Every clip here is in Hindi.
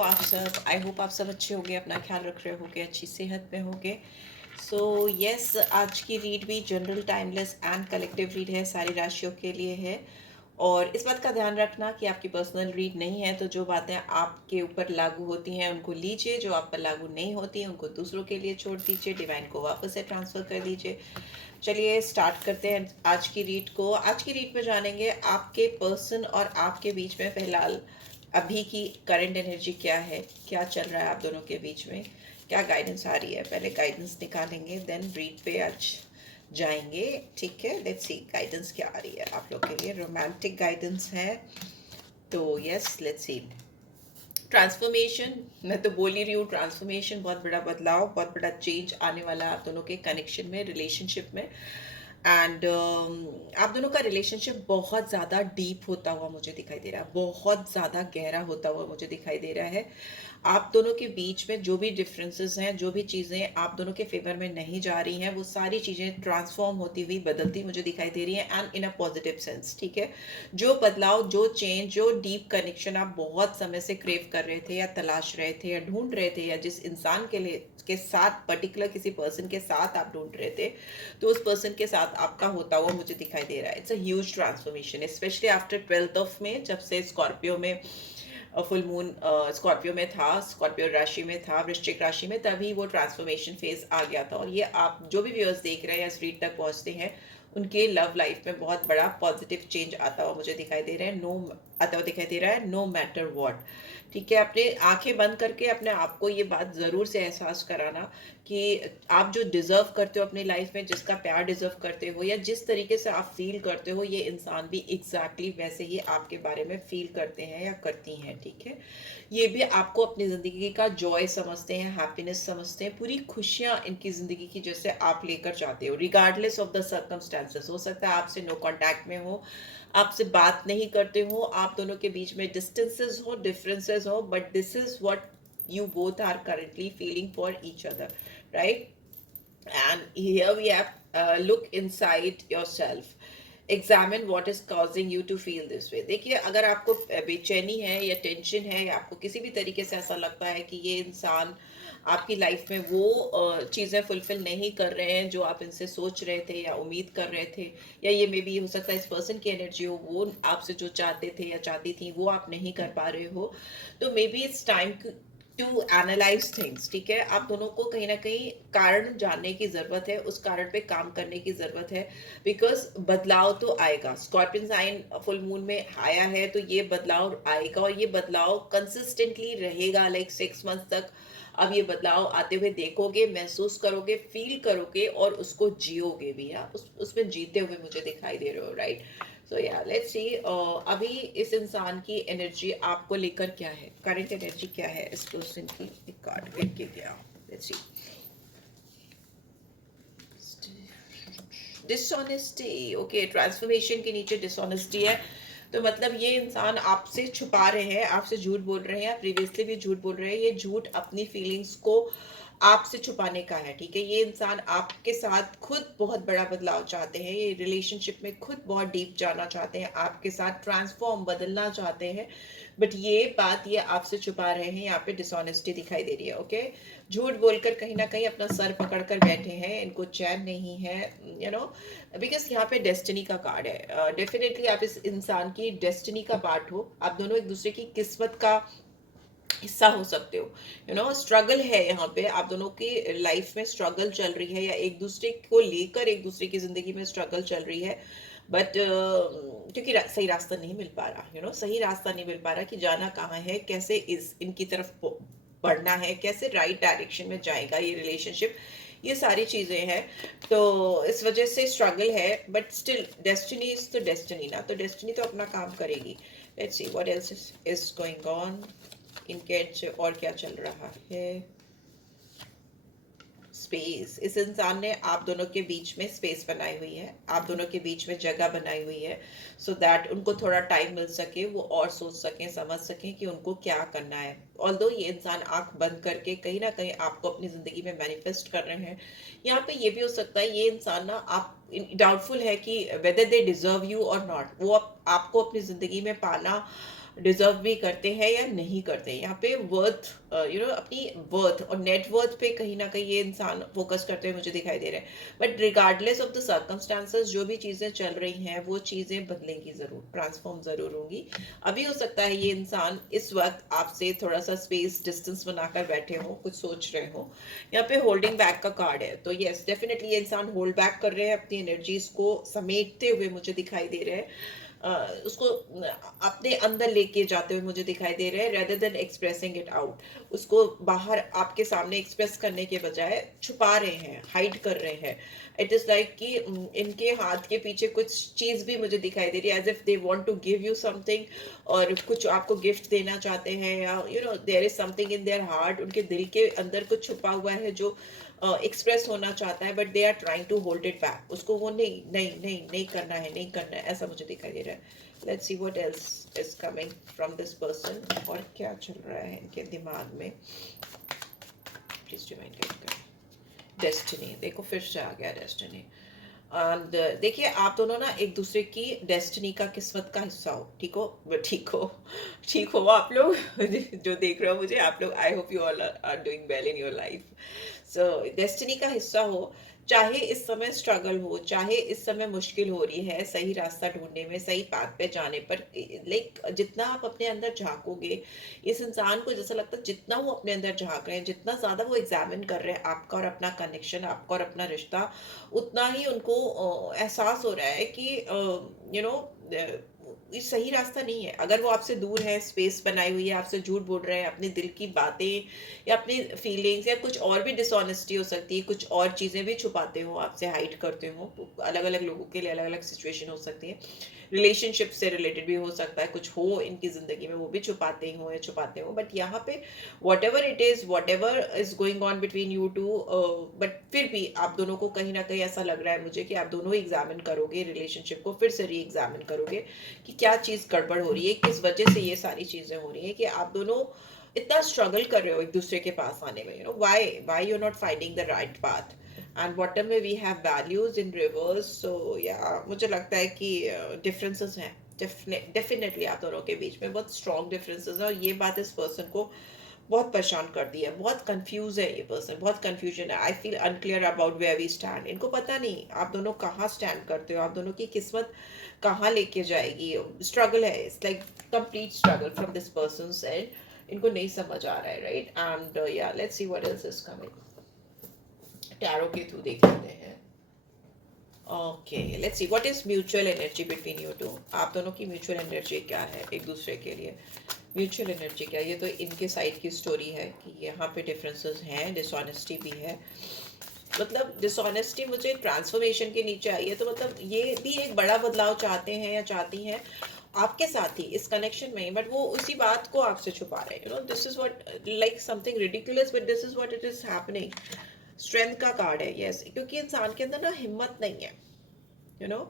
आप सब, आई होप आप सब अच्छे होंगे, अपना ख्याल रख रहे होंगे, अच्छी सेहत में होंगे। सो यस, आज की रीड भी general, timeless and collective read है, सारी राशियों के लिए है। और इस बात का ध्यान रखना कि आपकी पर्सनल रीड नहीं है, तो जो बातें आपके ऊपर लागू होती हैं उनको लीजिए, जो आप पर लागू नहीं होती हैं उनको दूसरों के लिए छोड़ दीजिए, डिवाइन को वापस से ट्रांसफ़र कर दीजिए। चलिए स्टार्ट करते हैं आज की रीड को। आज की रीड में जानेंगे आपके पर्सन और आपके बीच में फिलहाल अभी की करंट एनर्जी क्या है, क्या चल रहा है आप दोनों के बीच में, क्या गाइडेंस आ रही है। पहले गाइडेंस निकालेंगे, देन रीड पे आज जाएंगे। ठीक है, लेट्स सी गाइडेंस क्या आ रही है आप लोग के लिए। रोमांटिक गाइडेंस है, तो यस लेट्स सी। ट्रांसफॉर्मेशन, मैं तो बोल ही रही हूँ, ट्रांसफॉर्मेशन, बहुत बड़ा बदलाव, बहुत बड़ा चेंज आने वाला है आप दोनों के कनेक्शन में, रिलेशनशिप में। एंड आप दोनों का रिलेशनशिप बहुत ज़्यादा डीप होता हुआ मुझे दिखाई दे रहा है, बहुत ज़्यादा गहरा होता हुआ मुझे दिखाई दे रहा है। आप दोनों के बीच में जो भी डिफरेंसेस हैं, जो भी चीज़ें आप दोनों के फेवर में नहीं जा रही हैं, वो सारी चीज़ें ट्रांसफॉर्म होती हुई, बदलती मुझे दिखाई दे रही हैं, and in a positive sense. ठीक है, जो बदलाव, जो चेंज, जो डीप कनेक्शन आप बहुत समय से क्रेव कर रहे थे या तलाश रहे थे या ढूंढ रहे थे, या जिस इंसान के लिए के साथ, पर्टिकुलर किसी पर्सन के साथ आप ढूंढ रहे थे, तो उस पर्सन के साथ आपका होता हुआ मुझे दिखाई दे रहा है। It's a huge transformation, specially after 12th of May, जब से स्कॉर्पियो में फुल मून स्कॉर्पियो में था, स्कॉर्पियो राशि में था, वृश्चिक राशि में, तभी वो ट्रांसफॉर्मेशन फेज आ गया था। और ये आप जो भी व्यूअर्स देख रहे हैं या स्ट्रीट तक पहुंचते हैं, उनके लव लाइफ में बहुत बड़ा पॉजिटिव चेंज आता हुआ मुझे दिखाई दे रहा है, आता हुआ दिखाई दे रहा है, नो मैटर व्हाट। ठीक है, अपने आंखें बंद करके अपने आप को ये बात ज़रूर से एहसास कराना कि आप जो डिज़र्व करते हो अपनी लाइफ में, जिसका प्यार डिज़र्व करते हो, या जिस तरीके से आप फील करते हो, ये इंसान भी एग्जैक्टली वैसे ही आपके बारे में फील करते हैं या करती हैं। ठीक है, ये भी आपको अपनी ज़िंदगी का जॉय समझते हैं, हैप्पीनेस समझते हैं, पूरी खुशियाँ इनकी ज़िंदगी की जैसे आप लेकर चाहते हो, रिगार्डलेस ऑफ द सर्कमस्टांसेस। हो सकता है आपसे नो कांटेक्ट में हो, आपसे बात नहीं करते हो, आप दोनों के बीच में डिस्टेंसेस हो, डिफरेंसेस हो, but this is what you both are currently feeling for each other, right? And here we have look inside yourself, examine what is causing you to feel this way. देखिए, अगर आपको बेचैनी है या टेंशन है, या आपको किसी भी तरीके से ऐसा लगता है कि ये इंसान आपकी लाइफ में वो चीज़ें फुलफिल नहीं कर रहे हैं जो आप इनसे सोच रहे थे या उम्मीद कर रहे थे, या ये मे बी हो सकता है इस पर्सन की एनर्जी हो, वो आपसे जो चाहते थे या चाहती थी वो आप नहीं कर पा रहे हो, तो maybe it's time to analyse things. ठीक है, आप दोनों को कहीं ना कहीं कारण जानने की ज़रूरत है, उस कारण पे काम करने की ज़रूरत है, बिकॉज बदलाव तो आएगा। स्कॉर्पियन साइन फुल मून में आया है, तो ये बदलाव आएगा, और ये बदलाव कंसिस्टेंटली रहेगा, लाइक 6 मंथ तक। अब ये बदलाव आते हुए देखोगे, महसूस करोगे, फील करोगे, और उसको जियोगे भी। हाँ, उसमें जीते हुए मुझे दिखाई दे रहे हो, राइट? सो या लेट्स सी, अभी इस इंसान की एनर्जी आपको लेकर क्या है, करंट एनर्जी क्या है इस पर्सन की। एक कार्ड गिर के गया, let's see. Dishonesty, okay, transformation के नीचे डिसऑनेस्टी है, तो मतलब ये इंसान आपसे छुपा रहे हैं, आपसे झूठ बोल रहे हैं, प्रीवियसली भी झूठ बोल रहे हैं। ये झूठ अपनी फीलिंग्स को आपसे छुपाने का है। ठीक है, ये इंसान आपके साथ खुद बहुत बड़ा बदलाव चाहते हैं, ये रिलेशनशिप में खुद बहुत डीप जाना चाहते हैं, आपके साथ ट्रांसफॉर्म, बदलना चाहते हैं, बट ये बात ये आपसे छुपा रहे हैं। यहाँ पे डिसऑनेस्टी दिखाई दे रही है। ओके, झूठ बोलकर कहीं ना कहीं अपना सर पकड़ कर बैठे हैं, इनको चैन नहीं है, यू नो, बिकॉज यहाँ पे डेस्टिनी का कार्ड है। डेफिनेटली आप इस इंसान की डेस्टिनी का पार्ट हो, आप दोनों एक दूसरे की किस्मत का हिस्सा हो सकते हो। यू नो, स्ट्रगल है यहाँ पे, आप दोनों की लाइफ में स्ट्रगल चल रही है, या एक दूसरे को लेकर एक दूसरे की जिंदगी में स्ट्रगल चल रही है, बट क्योंकि सही रास्ता नहीं मिल पा रहा, यू नो, सही रास्ता नहीं मिल पा रहा कि जाना कहाँ है, कैसे इस इनकी तरफ बढ़ना है, कैसे राइट डायरेक्शन में जाएगा ये रिलेशनशिप, ये सारी चीज़ें हैं। तो इस वजह से स्ट्रगल है, बट स्टिल डेस्टिनी इज तो डेस्टिनी ना, तो डेस्टिनी तो अपना काम करेगी। Let's see what else is going on, इनके और क्या चल रहा है। स्पेस, इस इंसान ने आप दोनों के बीच में स्पेस बनाई हुई है, आप दोनों के बीच में जगह बनाई हुई है, सो दैट उनको थोड़ा टाइम मिल सके, वो और सोच सकें, समझ सकें कि उनको क्या करना है। ऑल्दो ये इंसान आंख बंद करके कहीं ना कहीं आपको अपनी जिंदगी में मैनिफेस्ट कर रहे हैं। यहाँ पे ये भी हो सकता है ये इंसान ना, आप डाउटफुल है कि वेदर दे डिजर्व यू और नॉट, वो आपको अपनी जिंदगी में पाना डिजर्व भी करते हैं या नहीं करते हैं। यहाँ पे वर्थ अपनी वर्थ और नेट वर्थ पे कहीं ना कहीं ये इंसान फोकस करते हुए मुझे दिखाई दे रहे हैं। But regardless of the circumstances जो भी चीज़ें चल रही हैं वो चीज़ें बदलेंगी ज़रूर, ट्रांसफॉर्म ज़रूर होंगी। अभी हो सकता है ये इंसान इस वक्त आपसे थोड़ा सा स्पेस डिस्टेंस बनाकर बैठे हो, कुछ सोच रहे हो। यहाँ पे होल्डिंग बैक का कार्ड है, तो यस डेफिनेटली ये इंसान होल्ड बैक कर रहे हैं, अपनी एनर्जीज को समेटते हुए मुझे दिखाई दे रहे हैं। उसको अपने अंदर लेके जाते हुए मुझे दिखाई दे रहे हैं, rather than expressing it out. उसको बाहर आपके सामने एक्सप्रेस करने के बजाय छुपा रहे हैं, हाइड कर रहे हैं। इट इज लाइक कि इनके हाथ के पीछे कुछ चीज भी मुझे दिखाई दे रही है, as if they want to give you something, और कुछ आपको गिफ्ट देना चाहते हैं, या there is something in their heart, उनके दिल के अंदर कुछ छुपा हुआ है जो एक्सप्रेस होना चाहता है, but they are trying to hold it back. उसको वो नहीं नहीं नहीं नहीं करना है, नहीं करना है, ऐसा मुझे दिखाई दे रहा है। Let's see what else is coming from this person, और क्या चल रहा है इनके दिमाग में। प्लीज डिवाइन गाइड करें। डेस्टिनी, देखो फिर से आ गया डेस्टिनी। एंड देखिए आप दोनों ना एक दूसरे की डेस्टिनी का, किस्मत का हिस्सा हो। ठीक हो, ठीक हो, ठीक हो आप लोग जो देख रहे हो मुझे, आप लोग, I hope you all are doing well in your life. So destiny का हिस्सा हो, चाहे इस समय स्ट्रगल हो, चाहे इस समय मुश्किल हो रही है सही रास्ता ढूंढने में, सही पाथ पे जाने पर, लाइक जितना आप अपने अंदर झांकोगे, इस इंसान को जैसा लगता है जितना वो अपने अंदर झांक रहे हैं, जितना ज़्यादा वो एग्जामिन कर रहे हैं आपका और अपना कनेक्शन, आपका और अपना रिश्ता, उतना ही उनको एहसास हो रहा है कि यू नो ये सही रास्ता नहीं है। अगर वो आपसे दूर है, स्पेस बनाई हुई है, आपसे झूठ बोल रहे हैं, अपने दिल की बातें या अपनी फीलिंग्स या कुछ और भी डिसऑनेस्टी हो सकती है, कुछ और चीज़ें भी छुपाते हो, आपसे हाइड करते हो। अलग अलग लोगों के लिए अलग अलग सिचुएशन हो सकती है, रिलेशनशिप से रिलेटेड भी हो सकता है, कुछ हो इनकी ज़िंदगी में वो भी छुपाते ही हो या छुपाते हो। बट यहाँ पे whatever is going on between you two, but फिर भी आप दोनों को कहीं ना कहीं ऐसा लग रहा है मुझे कि आप दोनों ही एग्जामिन करोगे रिलेशनशिप को, फिर से री एग्जामिन करोगे कि क्या चीज़ गड़बड़ हो रही है, किस वजह से ये सारी चीज़ें हो रही है कि आप दोनों इतना स्ट्रगल कर रहे हो एक दूसरे के पास आने में। Why you are not finding the right path. And bottom में we have values in reverse. So yeah मुझे लगता है कि डिफरेंसेस हैं, डेफिनेटली आप दोनों के बीच में बहुत स्ट्रॉन्ग डिफरेंसेस हैं, और ये बात इस पर्सन को बहुत परेशान कर दी है। बहुत कंफ्यूज है ये पर्सन, बहुत कंफ्यूजन है। I feel unclear about where we stand. इनको पता नहीं आप दोनों कहाँ स्टैंड करते हो, आप दोनों की किस्मत कहाँ लेके जाएगी। स्ट्रगल है, it's like complete struggle from this person side. इनको नहीं समझ आ रहा है, राइट। एंड या let's see what else is coming. Tarot के थ्रू देख लेते हैं। Okay let's see what is mutual energy between you two. आप दोनों की म्यूचुअल एनर्जी क्या है एक दूसरे के लिए, म्यूचुअल एनर्जी क्या है। ये तो इनके साइड की स्टोरी है कि यहाँ पे डिफरेंसेस हैं, डिसऑनेस्टी भी है। मतलब डिसऑनेस्टी मुझे ट्रांसफॉर्मेशन के नीचे आई है, तो मतलब ये भी एक बड़ा बदलाव चाहते हैं या चाहती हैं आपके साथ ही इस कनेक्शन में, बट वो उसी बात को आपसे छुपा रहे हैं। This is what, like something ridiculous, but this is what it is happening. Strength का कार्ड है, यस, क्योंकि इंसान के अंदर ना हिम्मत नहीं है। यू नो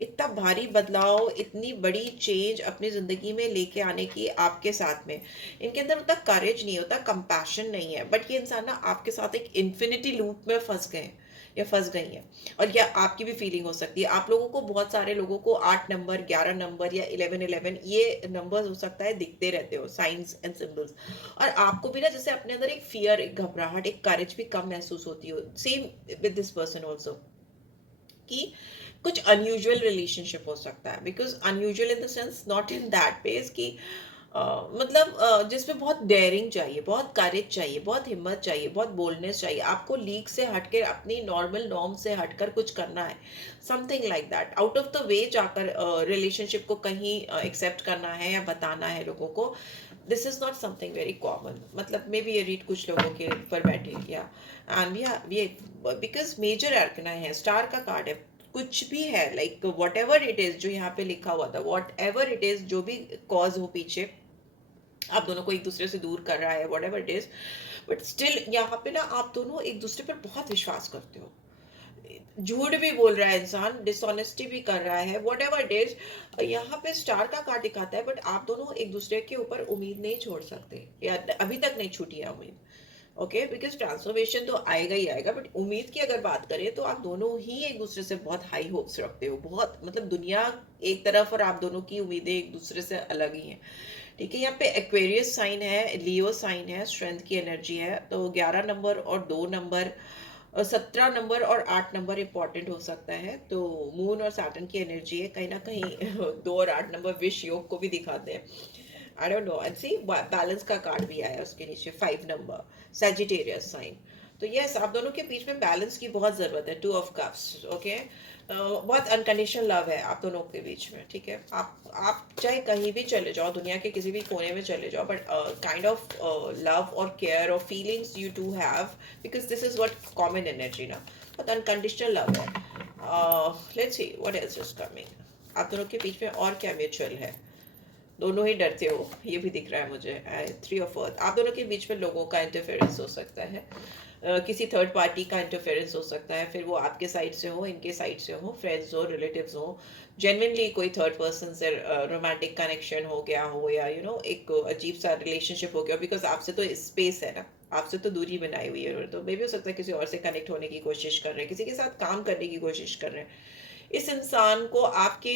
इतना भारी बदलाव, इतनी बड़ी चेंज अपनी ज़िंदगी में लेके आने की आपके साथ में, इनके अंदर उतना करेज नहीं होता, कंपैशन नहीं है। बट ये इंसान ना आपके साथ एक इन्फिनिटी लूप में फंस गए या फंस गई हैं। और यह आपकी भी फीलिंग हो सकती है। आप लोगों को, बहुत सारे लोगों को 8 नंबर, 11 नंबर या 11 ये नंबर हो सकता है दिखते रहते हो, साइंस एंड सिंबल्स। और आपको भी ना जैसे अपने अंदर एक फियर, एक घबराहट, एक करेज भी कम महसूस होती हो। Same with this person also, कि कुछ अनयूजुअल रिलेशनशिप हो सकता है। Because unusual in the sense not in that pace कि मतलब जिसमें बहुत डेयरिंग चाहिए, बहुत करेज चाहिए, बहुत हिम्मत चाहिए, बहुत बोल्डनेस चाहिए। आपको लीग से हटकर, अपनी नॉर्मल नॉर्म से हटकर कुछ करना है, something like that. Out of the way जाकर रिलेशनशिप को कहीं एक्सेप्ट करना है या बताना है लोगों को। This is not something very common. मतलब मे बी ये रीड कुछ लोगों के ऊपर बैठे, या एंड ये बिकॉज मेजर अर्कना है, स्टार का कार्ड है, कुछ भी है, like what ever it is जो यहाँ पे लिखा हुआ था, वॉट एवर इट इज, जो भी कॉज हो पीछे आप दोनों को एक दूसरे से दूर कर रहा है, what ever it is, but still यहाँ पे ना आप दोनों एक दूसरे पर बहुत विश्वास करते हो। झूठ भी बोल रहा है इंसान, डिसऑनेस्टी भी कर रहा है, वॉट एवर इट इज। यहाँ पे स्टार का कार्ड दिखाता है, बट आप दोनों एक दूसरे के ऊपर उम्मीद नहीं छोड़ सकते, या अभी तक नहीं छूटी है उम्मीद। ओके, बिकॉज ट्रांसफॉर्मेशन तो आएगा ही आएगा, बट उम्मीद की अगर बात करें तो आप दोनों ही एक दूसरे से बहुत हाई होप्स रखते हो, बहुत मतलब दुनिया एक तरफ और आप दोनों की उम्मीदें एक दूसरे से अलग ही हैं। ठीक है, यहाँ पे एक्वेरियस साइन है, लियो साइन है, स्ट्रेंथ की एनर्जी है, तो 11 नंबर और 2 नंबर, 17 नंबर और 8 नंबर इंपॉर्टेंट हो सकता है। तो मून और सैटर्न की एनर्जी है, कहीं ना कहीं 2 और 8 नंबर विश योग को भी दिखाते हैं। I don't know, and see balance का कार्ड भी आया उसके नीचे, 5 नंबर, सैजिटेरियस साइन। तो यस, आप दोनों के बीच में बैलेंस की बहुत जरूरत है, 2 ऑफ कप्स। ओके, बहुत अनकंडीशनल लव है आप दोनों के बीच में। ठीक है, आप चाहे कहीं भी चले जाओ, दुनिया के किसी भी कोने में चले जाओ, बट काइंड ऑफ लव और केयर और feelings you two have, because this is what common energy ना, बहुत अनकंडीशनल लव है। Let's see what else is coming. आप दोनों के बीच में और क्या म्यूचुअल है? दोनों ही डरते हो, ये भी दिख रहा है मुझे। 3 ऑफ अर्थ, आप दोनों के बीच में लोगों का इंटरफेरेंस हो सकता है, किसी थर्ड पार्टी का इंटरफेरेंस हो सकता है, फिर वो आपके साइड से हो, इनके साइड से हो, फ्रेंड्स हो, रिलेटिव्स हो, जेन्युइनली कोई थर्ड पर्सन से रोमांटिक कनेक्शन हो गया हो, या यू नो एक अजीब सा रिलेशनशिप हो गया, बिकॉज आपसे तो स्पेस है ना, आपसे तो दूरी बनाई हुई है, तो मे भी हो सकता है किसी और से कनेक्ट होने की कोशिश कर रहे हैं, किसी के साथ काम करने की कोशिश कर रहे हैं। इस इंसान को आपके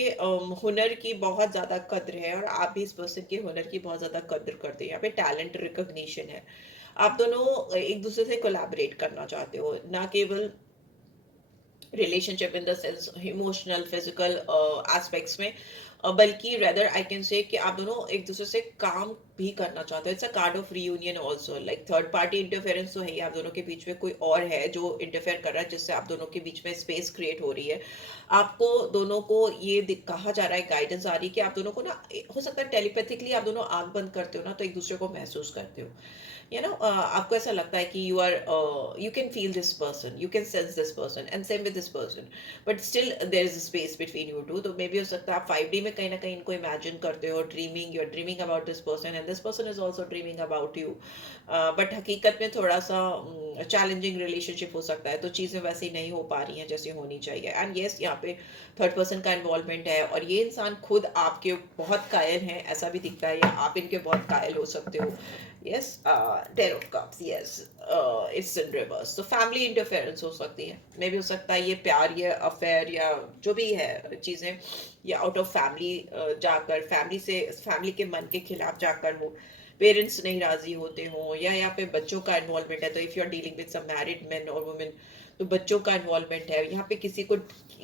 हुनर की बहुत ज़्यादा कद्र है, और आप भी इस पर्सन के हुनर की बहुत ज़्यादा कद्र करते हैं। यहाँ पे टैलेंट रिकॉग्निशन है। आप दोनों एक दूसरे से कोलैबोरेट करना चाहते हो, ना केवल relationship in the sense emotional physical aspects में, बल्कि रेदर आई कैन से कि आप दोनों एक दूसरे से काम भी करना चाहते हो। It's a card of reunion also, like third party interference तो है ही, आप दोनों के बीच में कोई और है जो इंटरफेयर कर रहा है, जिससे आप दोनों के बीच में स्पेस क्रिएट हो रही है। आपको दोनों को ये कहा जा रहा है, गाइडेंस आ रही है कि आप दोनों को ना, हो सकता है टेलीपैथिकली आप दोनों आंख बंद करते हो ना, तो एक दूसरे को महसूस करते हो। आपको ऐसा लगता है कि you can feel this person, you can sense this person, and same with this person, but still there is space between you two. तो मे बी हो सकता है आप 5D में कहीं ना कहीं इनको इमेजिन करते हो, dreaming, you are dreaming about this person and this person is also dreaming about you, but हकीकत में थोड़ा सा चैलेंजिंग रिलेशनशिप हो सकता है, तो चीज़ें वैसे ही नहीं हो पा रही हैं जैसे होनी चाहिए। एंड येस, यहाँ पे थर्ड पर्सन का इन्वॉल्वमेंट है, और ये इंसान खुद आपके बहुत कायल हैं ऐसा भी दिखता है, या आप इनके बहुत कायल हो सकते हो। yes, Ten of Cups, yes, it's in reverse, तो फैमिली इंटरफेरेंस हो सकती है, मे भी हो सकता है ये प्यार या अफेयर या जो भी है चीज़ें, या आउट ऑफ फैमिली जाकर, फैमिली के मन के खिलाफ जाकर हो, पेरेंट्स नहीं राजी होते हो, या यहाँ पे बच्चों का इन्वॉल्वमेंट है। तो if you are dealing with some married man और वुमेन, तो बच्चों का इन्वॉल्वमेंट है यहाँ पे, किसी को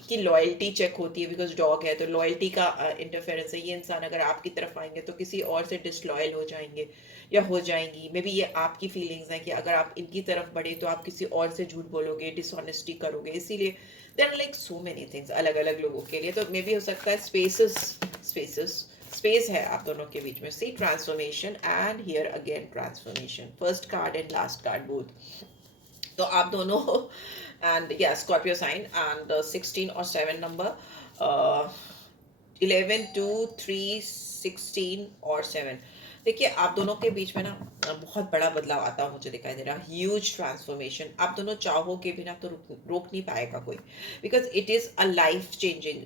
की लॉयल्टी चेक होती है, बिकॉज डॉग है तो लॉयल्टी का इंटरफेरेंस है। ये इंसान अगर आपकी तरफ आएंगे तो किसी और से डिसलॉयल हो जाएंगे या हो जाएंगी, मे बी ये आपकी फीलिंग्स हैं कि अगर आप इनकी तरफ बढ़े तो आप किसी और से झूठ बोलोगे, डिसऑनेस्टी करोगे, इसीलिए there are like so many things अलग अलग लोगों के लिए। तो मे बी हो सकता है स्पेस है आप दोनों के बीच में। See transformation, and here again transformation, first card and last card both. तो आप दोनों एंड या स्कॉर्पियो साइन, एंड 16 और 7 नंबर, 11, 2, 3, 16 और 7। देखिए, आप दोनों के बीच में ना बहुत बड़ा बदलाव आता हुआ मुझे दिखाई दे रहा है, ह्यूज ट्रांसफॉर्मेशन। आप दोनों चाहो के बिना तो रोक नहीं पाएगा कोई, because it is a life changing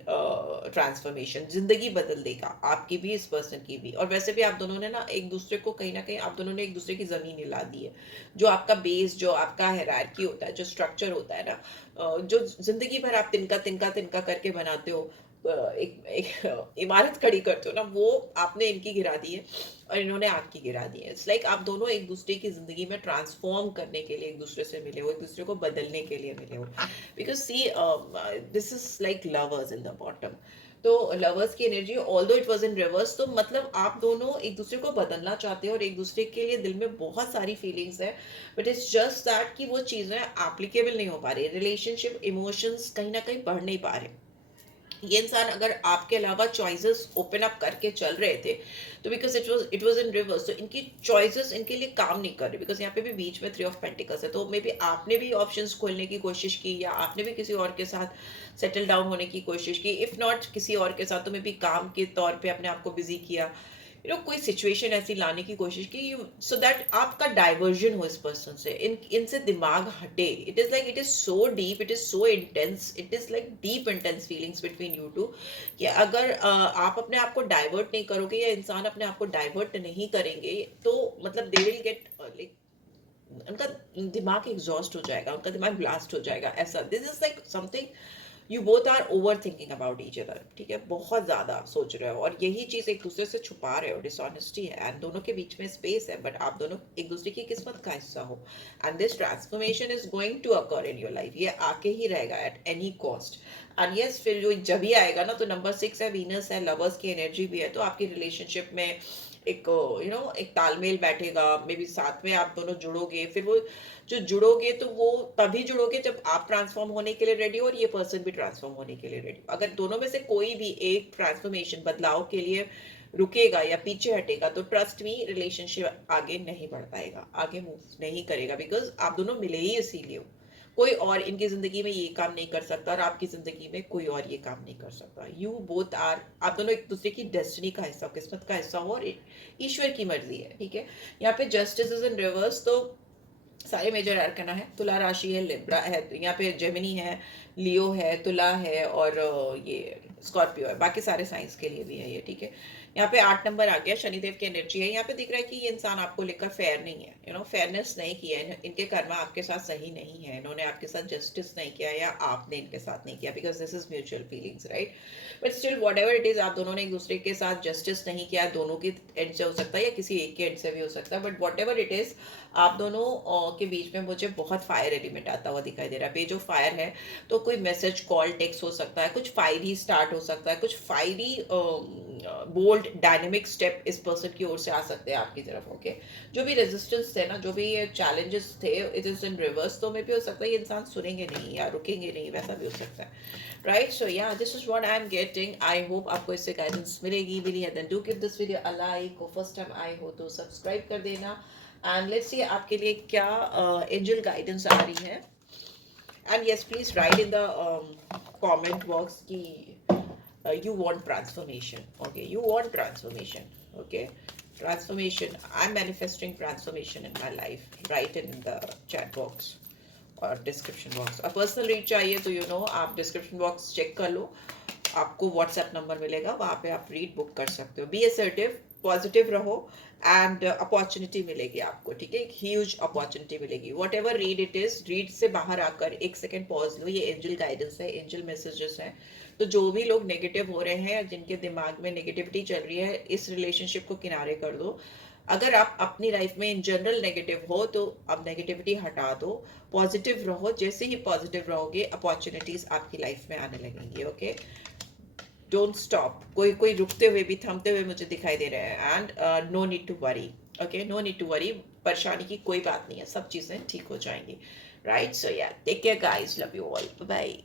transformation. जिंदगी बदल देगा आपकी भी, इस पर्सन की भी। और वैसे भी आप दोनों ने ना एक दूसरे को कहीं ना कहीं, आप दोनों ने एक दूसरे की ज़मीन हिला दी है। जो आपका बेस, जो आपका हायरार्की होता है, जो स्ट्रक्चर होता है ना, जो जिंदगी भर आप तिनका तिनका तिनका करके बनाते हो, एक इमारत खड़ी करते हो ना, वो आपने इनकी गिरा दी है और इन्होंने आपकी गिरा दी है। इट्स लाइक आप दोनों एक दूसरे की जिंदगी में ट्रांसफॉर्म करने के लिए एक दूसरे से मिले हो, एक दूसरे को बदलने के लिए मिले हो। Because see, this is like lovers in the bottom. तो लवर्स की energy, although it was in reverse, तो मतलब आप दोनों एक दूसरे को बदलना चाहते हो और एक दूसरे के लिए दिल में बहुत सारी फीलिंग्स है, बट इट्स जस्ट दैट कि वो चीज़ें एप्लीकेबल नहीं हो पा रही, रिलेशनशिप इमोशंस कहीं ना कहीं बढ़ नहीं पा रहे। ये इंसान अगर आपके अलावा चॉइसेस ओपन अप करके चल रहे थे, तो because it was in reverse, तो इनकी चॉइसेस इनके लिए काम नहीं कर रही, बिकॉज यहाँ पे भी बीच में 3 ऑफ पेंटिकल्स है। तो मे बी आपने भी ऑप्शंस खोलने की कोशिश की, या आपने भी किसी और के साथ सेटल डाउन होने की कोशिश की, इफ नॉट किसी और के साथ तो मे बी काम के तौर पे अपने आप को बिजी किया, कोई सिचुएशन ऐसी लाने की कोशिश की, सो दैट आपका डाइवर्जन हो इस पर्सन से, इनसे दिमाग हटे। It is like, it is so deep, it is so intense, it is like deep intense feelings between you two, कि अगर आप अपने आप को डाइवर्ट नहीं करोगे, या इंसान अपने आप को डाइवर्ट नहीं करेंगे, तो मतलब दे विल गेट लाइक, उनका दिमाग एग्जॉस्ट हो जाएगा, उनका दिमाग ब्लास्ट हो जाएगा, ऐसा। This is like something you both are over thinking about each other, ठीक है, बहुत ज्यादा आप सोच रहे हो और यही चीज एक दूसरे से छुपा रहे हो, डिसऑनेस्टी है, एंड दोनों के बीच में स्पेस है, बट आप दोनों एक दूसरे की किस्मत का हिस्सा हो, and this transformation is going to occur in your life, ये आके ही रहेगा at any cost. And yes, फिर जो जब भी आएगा ना, तो नंबर 6 है, वीनस है, लवर्स की एनर्जी भी है, तो आपकी रिलेशनशिप में एक एक तालमेल बैठेगा, मे बी साथ में आप दोनों जुड़ोगे, फिर वो जो जुड़ोगे तो वो तभी जुड़ोगे जब आप ट्रांसफॉर्म होने के लिए रेडी हो और ये पर्सन भी ट्रांसफॉर्म होने के लिए रेडी हो। अगर दोनों में से कोई भी एक ट्रांसफॉर्मेशन बदलाव के लिए रुकेगा या पीछे हटेगा, तो ट्रस्ट मी, रिलेशनशिप आगे नहीं बढ़ पाएगा, आगे मूव नहीं करेगा, बिकॉज आप दोनों मिले ही इसीलिए हो। कोई और इनकी जिंदगी में ये काम नहीं कर सकता और आपकी जिंदगी में कोई और ये काम नहीं कर सकता। यू बोथ आर, आप दोनों एक दूसरे की डेस्टिनी का हिस्सा हो, किस्मत का हिस्सा हो, और ईश्वर की मर्जी है, ठीक है। यहाँ पे जस्टिस इज इन रिवर्स, तो सारे मेजर आर्कना है, तुला राशि है, लिब्रा है, यहाँ पे जेमिनी है, लियो है, तुला है, और ये स्कॉर्पियो है, बाकी सारे साइंस के लिए भी है ये, ठीक है। यहाँ पे 8 नंबर आ गया, शनिदेव की एनर्जी है। यहाँ पे दिख रहा है कि ये इंसान आपको लेकर फेयर नहीं है, फेयरनेस नहीं किया है, इनके कर्मा आपके साथ सही नहीं है, इन्होंने आपके साथ जस्टिस नहीं किया, या आपने इनके साथ नहीं किया, because this is mutual feelings, right. But still what ever it is, आप दोनों ने एक दूसरे के साथ जस्टिस नहीं किया, दोनों की एंड से हो सकता है या किसी एक के एंड से भी हो सकता है, but what ever it is, आप दोनों के बीच में मुझे बहुत फायर एलिमेंट आता हुआ दिखाई दे रहा है। जो फायर है, तो कोई मैसेज, कॉल, टेक्स्ट हो सकता है, कुछ फायरी स्टार्ट हो सकता है, कुछ फायरी बोल्ड डायनेमिक स्टेप इस पर्सन की ओर से आ सकते हैं आपकी तरफ, ओके। जो भी रेजिस्टेंस थे ना, जो भी चैलेंजेस थे, इट इज इन रिवर्स, तो मे भी हो सकता है ये इंसान सुनेंगे नहीं या रुकेंगे नहीं, वैसा भी हो सकता है, राइट। सो या this is what I am getting. I hope आपको इससे गाइडेंस मिलेगी, मिली है, then do give this video a like, और फर्स्ट टाइम आए हो तो सब्सक्राइब कर देना, एंड लेट्स सी आपके लिए क्या एंजल गाइडेंस आ रही है। And yes, please right in the comment box कि you want transformation, okay, you want transformation, okay, transformation, I'm manifesting transformation in my life, write it in the chat box और डिस्क्रिप्शन बॉक्स। और पर्सनल रीड चाहिए तो आप डिस्क्रिप्शन बॉक्स चेक कर लो, आपको व्हाट्सएप नंबर मिलेगा, वहाँ पे आप रीड बुक कर सकते हो। बी असर्टिव, पॉजिटिव रहो, एंड अपॉर्चुनिटी मिलेगी आपको, ठीक है, एक ह्यूज अपॉर्चुनिटी मिलेगी। What ever read it is, read से बाहर आकर एक सेकेंड पॉज लो, ये एंजल गाइडेंस है, एंजल मैसेजेस हैं। तो जो भी लोग नेगेटिव हो रहे हैं, जिनके दिमाग में नेगेटिविटी चल रही है, इस रिलेशनशिप को किनारे कर दो। अगर आप अपनी लाइफ में इन जनरल नेगेटिव हो, तो अब नेगेटिविटी हटा दो, पॉजिटिव रहो। जैसे ही पॉजिटिव रहोगे, अपॉर्चुनिटीज आपकी लाइफ में आने लगेंगी, ओके। डोंट स्टॉप, कोई कोई रुकते हुए भी, थमते हुए मुझे दिखाई दे रहे हैं, and no need to worry, okay, no need to worry, परेशानी की कोई बात नहीं है, सब चीजें ठीक हो जाएंगी, राइट। सो या take care guys, love you all, bye.